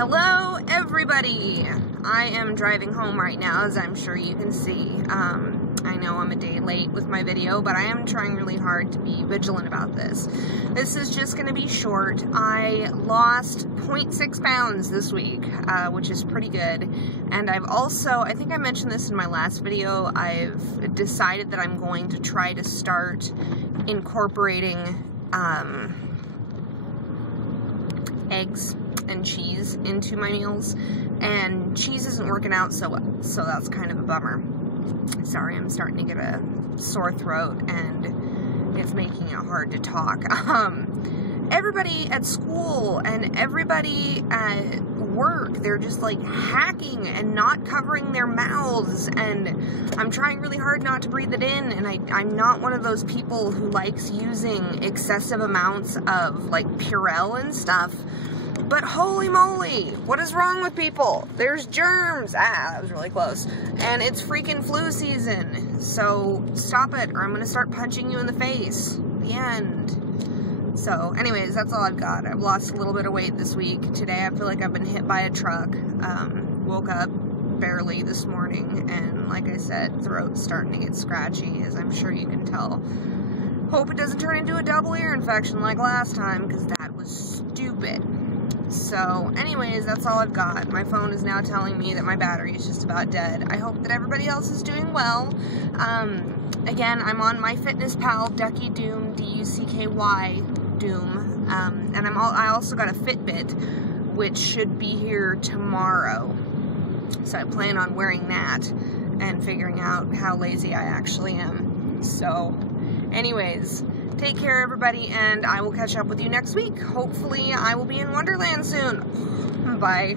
Hello everybody! I am driving home right now, as I'm sure you can see. I know I'm a day late with my video, but I am trying really hard to be vigilant about this. This is just going to be short. I lost 0.6 pounds this week, which is pretty good. And I've also, I think I mentioned this in my last video, I've decided that I'm going to try to start incorporating eggs and cheese into my meals, and cheese isn't working out so well, so that's kind of a bummer. Sorry, I'm starting to get a sore throat and it's making it hard to talk. Everybody at school and everybody at work, they're just like hacking and not covering their mouths, and I'm trying really hard not to breathe it in, and I'm not one of those people who likes using excessive amounts of like Purell and stuff. But holy moly, what is wrong with people? There's germs. Ah, that was really close. And it's freaking flu season. So stop it, or I'm going to start punching you in the face. The end. So anyways, that's all I've got. I've lost a little bit of weight this week. Today I feel like I've been hit by a truck. Woke up barely this morning, and like I said, throat's starting to get scratchy, as I'm sure you can tell. Hope it doesn't turn into a double ear infection like last time, because that was stupid. So anyways, that's all I've got. My phone is now telling me that my battery is just about dead. I hope that everybody else is doing well. Again, I'm on MyFitnessPal, Ducky Doom, D-U-C-K-Y, Doom. And I also got a Fitbit, which should be here tomorrow. So I plan on wearing that and figuring out how lazy I actually am. So anyways, take care, everybody, and I will catch up with you next week. Hopefully, I will be in Wonderland soon. Bye.